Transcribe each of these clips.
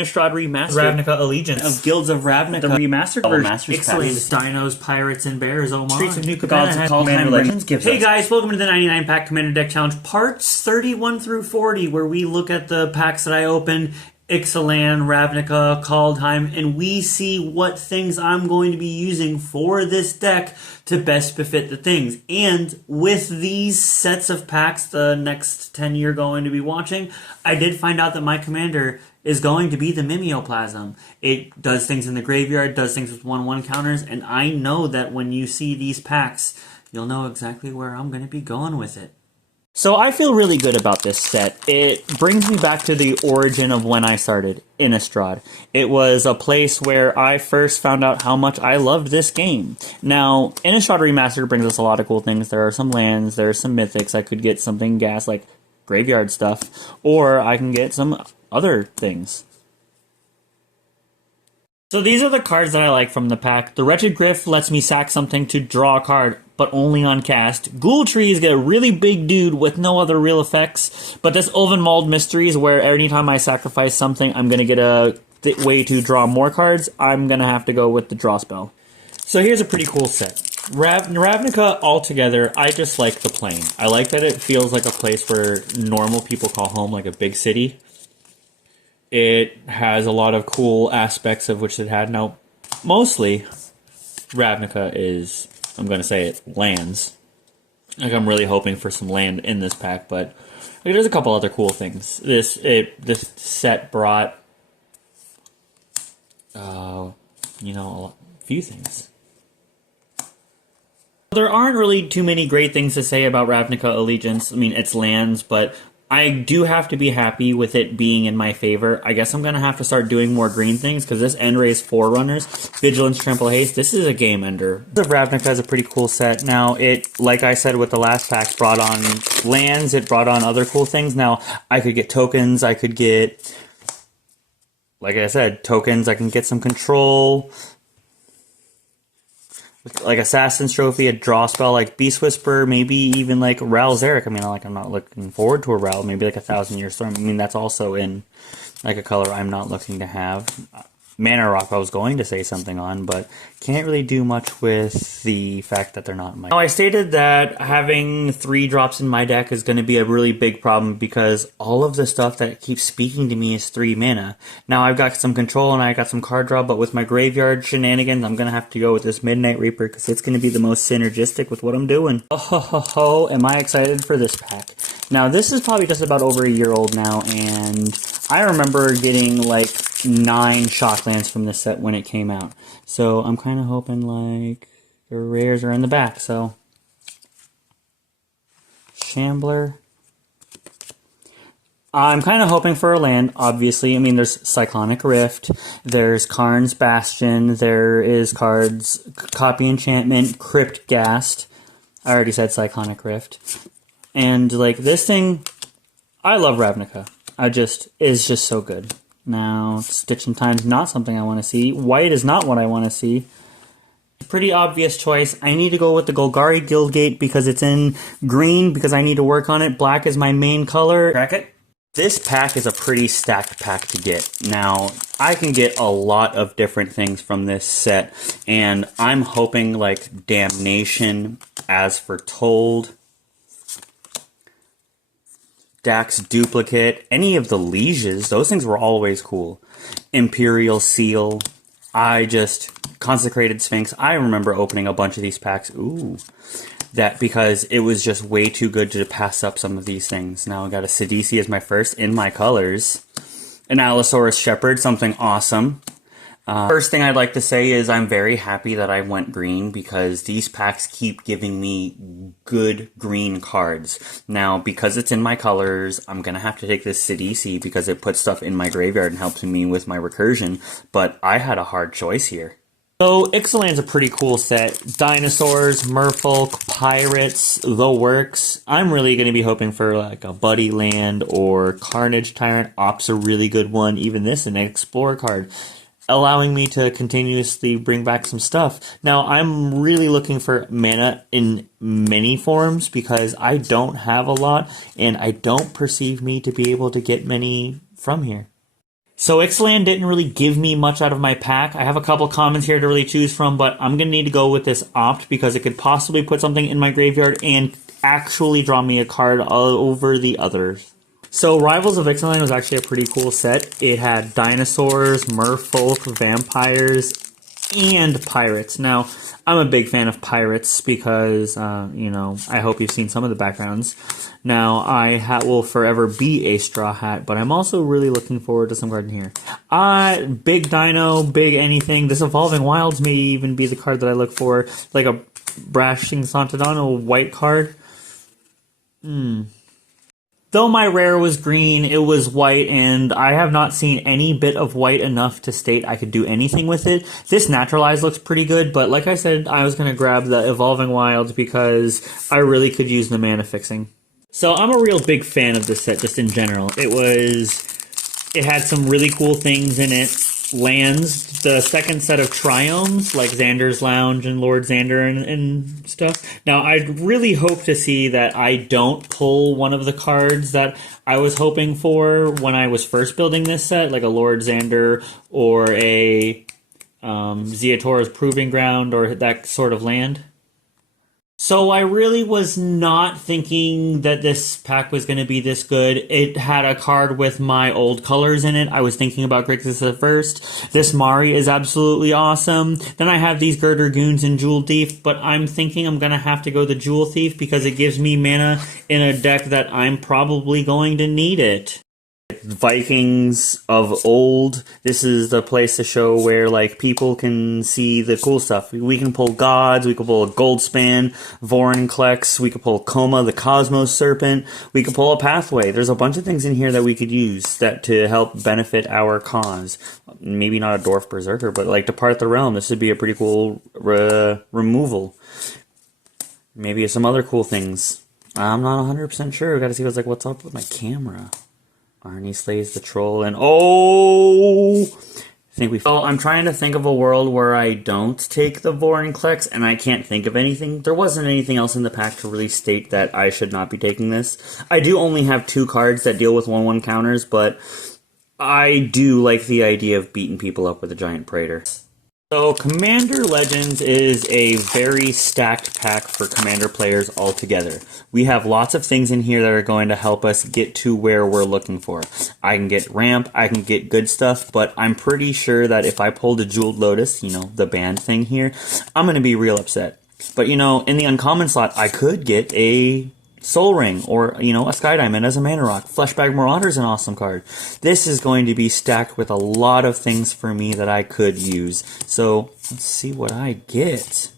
Innistrad Remastered, Ravnica Allegiance, of Guilds of Ravnica, the remastered version, Masters Ixalan's, Dinos, Pirates, and Bears, oh my. Streets of New Cabana, Commander Legends gives Hey us. guys, welcome to the 99 Pack Commander Deck Challenge, parts 31 through 40, where we look at the packs that I opened, Ixalan, Ravnica, Kaldheim, and we see what things I'm going to be using for this deck to best befit the things. And with these sets of packs, the next 10 you're going to be watching, I did find out that my commander is going to be the Mimeoplasm. It does things in the graveyard, does things with 1/1 counters, and I know that when you see these packs, you'll know exactly where I'm going to be going with it. So I feel really good about this set. It brings me back to the origin of when I started Innistrad. It was a place where I first found out how much I loved this game. Now, Innistrad Remastered brings us a lot of cool things. There are some lands, there are some mythics. I could get something gas like graveyard stuff, or I can get some other things. So these are the cards that I like from the pack. The Wretched Gryph lets me sack something to draw a card, but only on cast. Ghoul Trees get a really big dude with no other real effects, but this Ulvenwald Mysteries, where anytime I sacrifice something, I'm going to get a way to draw more cards, I'm going to have to go with the draw spell. So here's a pretty cool set. Ravnica altogether, I just like the plane. I like that it feels like a place where normal people call home, like a big city. It has a lot of cool aspects of which it had. Now, mostly, Ravnica is, I'm going to say it, lands. Like, I'm really hoping for some land in this pack, but like, there's a couple other cool things. This set brought, you know, a few things. There aren't really too many great things to say about Ravnica Allegiance. I mean, it's lands, but I do have to be happy with it being in my favor. I guess I'm going to have to start doing more green things, because this End-Raise Forerunners, Vigilance, Trample, Haste, this is a game ender. The Ravnica is a pretty cool set. Now, it, like I said with the last pack, brought on lands, it brought on other cool things. Now, I could get tokens, I could get, like I said, tokens, I can get some control, like Assassin's Trophy, a draw spell like Beast Whisper, maybe even like Ral Zarek. I mean, like, I'm not looking forward to a Ral, maybe like a 1,000-Year Storm. I mean, that's also in like a color I'm not looking to have. Mana Rock I was going to say something on, but can't really do much with the fact that they're not in my... Now, I stated that having 3 drops in my deck is going to be a really big problem, because all of the stuff that keeps speaking to me is 3 mana. Now, I've got some control and I got some card draw, but with my graveyard shenanigans, I'm going to have to go with this Midnight Reaper, because it's going to be the most synergistic with what I'm doing. Oh, ho, ho, ho, am I excited for this pack. Now, this is probably just about over a year old now, and I remember getting like 9 Shocklands from this set when it came out. So I'm kind of hoping like the rares are in the back. So Shambler. I'm kind of hoping for a land, obviously. I mean, there's Cyclonic Rift, there's Karn's Bastion, there is cards Copy Enchantment, Crypt Ghast. I already said Cyclonic Rift. And like this thing, I love Ravnica. It's just so good. Now, Stitch in Time's not something I want to see. White is not what I want to see. Pretty obvious choice. I need to go with the Golgari Guildgate because it's in green, because I need to work on it. Black is my main color. Crack it. This pack is a pretty stacked pack to get. Now, I can get a lot of different things from this set, and I'm hoping like Damnation, As Foretold, Dax Duplicate, any of the Lieges, those things were always cool. Imperial Seal, Consecrated Sphinx. I remember opening a bunch of these packs. Ooh. That because it was just way too good to pass up some of these things. Now I got a Sidisi as my first in my colors. An Allosaurus Shepherd, something awesome. First thing I'd like to say is I'm very happy that I went green, because these packs keep giving me good green cards. Now, because it's in my colors, I'm going to have to take this Sidisi because it puts stuff in my graveyard and helps me with my recursion, but I had a hard choice here. So, Ixalan's a pretty cool set. Dinosaurs, Merfolk, Pirates, the works. I'm really going to be hoping for like a Buddy Land or Carnage Tyrant. Op's a really good one. Even this, an Explorer card, allowing me to continuously bring back some stuff. Now, I'm really looking for mana in many forms, because I don't have a lot, and I don't perceive me to be able to get many from here. So Ixalan didn't really give me much out of my pack. I have a couple commons here to really choose from, but I'm going to need to go with this Opt because it could possibly put something in my graveyard and actually draw me a card over the others. So Rivals of Ixalan was actually a pretty cool set. It had dinosaurs, merfolk, vampires, and pirates. Now, I'm a big fan of pirates because, I hope you've seen some of the backgrounds. Now, I will forever be a Straw Hat, but I'm also really looking forward to some card in here. Big Dino, big anything. This Evolving Wilds may even be the card that I look for, like a Brashing Santadano white card. Though my rare was green, it was white, and I have not seen any bit of white enough to state I could do anything with it. This Naturalize looks pretty good, but like I said, I was going to grab the Evolving Wilds because I really could use the mana fixing. So I'm a real big fan of this set, just in general. It had some really cool things in it. Lands, the second set of Triomes, like Xander's Lounge and Lord Xander and stuff. Now, I'd really hope to see that I don't pull one of the cards that I was hoping for when I was first building this set, like a Lord Xander or a Zeotora's Proving Ground or that sort of land. So I really was not thinking that this pack was going to be this good. It had a card with my old colors in it. I was thinking about Grixis at first. This Mari is absolutely awesome. Then I have these Girder Goons and Jewel Thief, but I'm thinking I'm going to have to go the Jewel Thief because it gives me mana in a deck that I'm probably going to need it. Vikings of old. This is the place to show where like people can see the cool stuff. We can pull gods, we can pull a Goldspan, Vorinclex, we could pull Coma, the Cosmos Serpent, we could pull a Pathway. There's a bunch of things in here that we could use that to help benefit our cause. Maybe not a Dwarf Berserker, but like Depart the Realm. This would be a pretty cool removal. Maybe some other cool things. I'm not 100% sure. We gotta see what's up with my camera. Arnie slays the troll, and I'm trying to think of a world where I don't take the Vorinclex, and I can't think of anything. There wasn't anything else in the pack to really state that I should not be taking this. I do only have 2 cards that deal with 1/1 counters, but I do like the idea of beating people up with a giant Praetor. So Commander Legends is a very stacked pack for Commander players altogether. We have lots of things in here that are going to help us get to where we're looking for. I can get ramp, I can get good stuff, but I'm pretty sure that if I pulled a Jeweled Lotus, the band thing here, I'm going to be real upset. But in the uncommon slot, I could get a Soul Ring, or, a Sky Diamond as a Mana Rock. Fleshbag Marauder is an awesome card. This is going to be stacked with a lot of things for me that I could use. So, let's see what I get.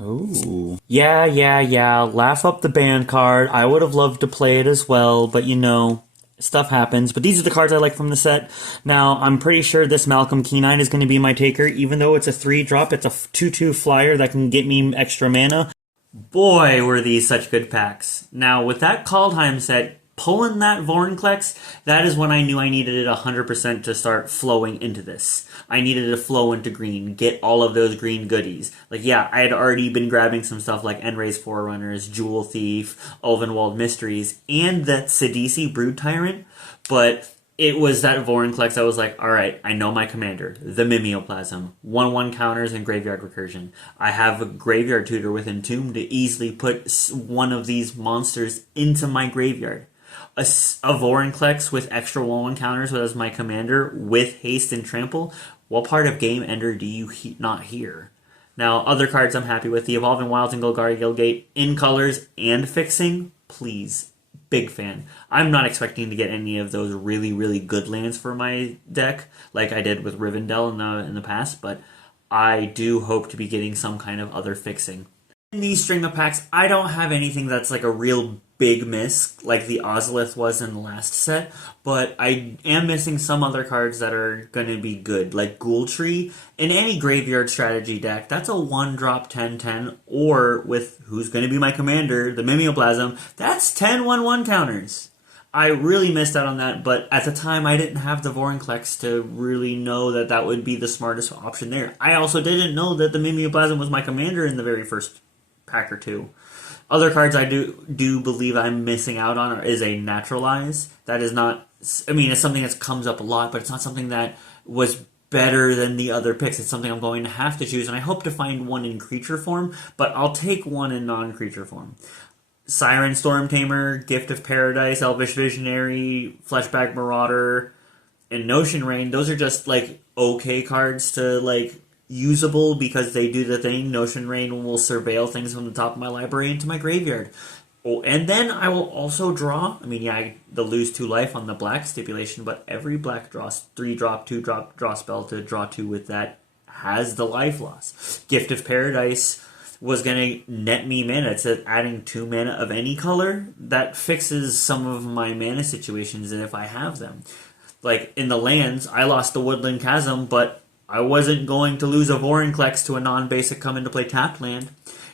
Ooh. Yeah. Laugh up the band card. I would have loved to play it as well, but stuff happens. But these are the cards I like from the set. Now, I'm pretty sure this Malcolm Keenine is going to be my taker. Even though it's a 3-drop, it's a 2/2 flyer that can get me extra mana. Boy, were these such good packs. Now, with that Kaldheim set, pulling that Vorinclex, that is when I knew I needed it 100% to start flowing into this. I needed to flow into green, get all of those green goodies. I had already been grabbing some stuff like Enray's Forerunners, Jewel Thief, Ulvenwald Mysteries, and that Sidisi Brood Tyrant, but it was that Vorinclex I was like, alright, I know my commander. The Mimeoplasm. 1/1 counters and Graveyard Recursion. I have a Graveyard Tutor with Entomb to easily put one of these monsters into my graveyard. A Vorinclex with extra 1/1 counters as my commander with Haste and Trample. What part of Game Ender do you not hear? Now, other cards I'm happy with. The Evolving Wilds and Golgari Guildgate in colors and fixing. Please. Big fan. I'm not expecting to get any of those really, really good lands for my deck, like I did with Rivendell in the past, but I do hope to be getting some kind of other fixing. In these string of packs, I don't have anything that's like a real big miss, like the Ozolith was in the last set, but I am missing some other cards that are going to be good, like Ghoul Tree. In any graveyard strategy deck, that's a 1-drop 10/10, or with who's going to be my commander, the Mimeoplasm, that's 10 1/1 counters. I really missed out on that, but at the time I didn't have the Vorinclex to really know that that would be the smartest option there. I also didn't know that the Mimeoplasm was my commander in the very first pack or two. Other cards I do believe I'm missing out on is a Naturalize. That is not. I mean, it's something that comes up a lot, but it's not something that was better than the other picks. It's something I'm going to have to choose, and I hope to find one in creature form, but I'll take one in non-creature form. Siren Storm Tamer, Gift of Paradise, Elvish Visionary, Fleshback Marauder, and Notion Rain. Those are just like okay cards to like usable because they do the thing. Notion Rain will surveil things from the top of my library into my graveyard. Oh, and then I will also draw. I mean, yeah, they'll lose 2 life on the black stipulation, but every black draw 3-drop, 2-drop draw spell to draw 2 with that has the life loss. Gift of Paradise was going to net me mana. It's adding 2 mana of any color. That fixes some of my mana situations if I have them. Like in the lands, I lost the Woodland Chasm, but I wasn't going to lose a Vorinclex to a non-basic come into play tapped land.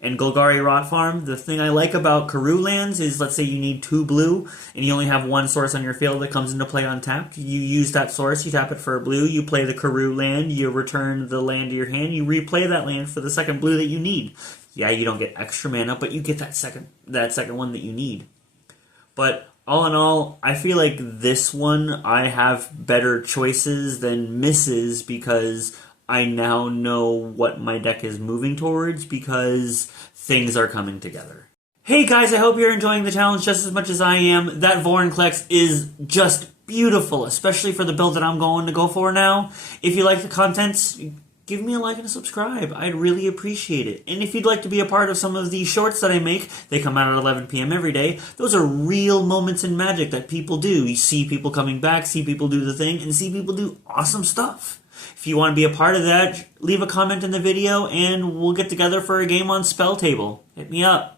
And Golgari Rot Farm, the thing I like about Karoo lands is, let's say you need 2 blue, and you only have 1 source on your field that comes into play untapped. You use that source, you tap it for a blue, you play the Karoo land, you return the land to your hand, you replay that land for the second blue that you need. Yeah, you don't get extra mana, but you get that second one that you need. But all in all, I feel like this one I have better choices than misses because I now know what my deck is moving towards because things are coming together. Hey guys, I hope you're enjoying the challenge just as much as I am. That Vorinclex is just beautiful, especially for the build that I'm going to go for now. If you like the contents, give me a like and a subscribe. I'd really appreciate it. And if you'd like to be a part of some of these shorts that I make, they come out at 11 p.m. every day. Those are real moments in Magic that people do. You see people coming back, see people do the thing, and see people do awesome stuff. If you want to be a part of that, leave a comment in the video and we'll get together for a game on Spell Table. Hit me up.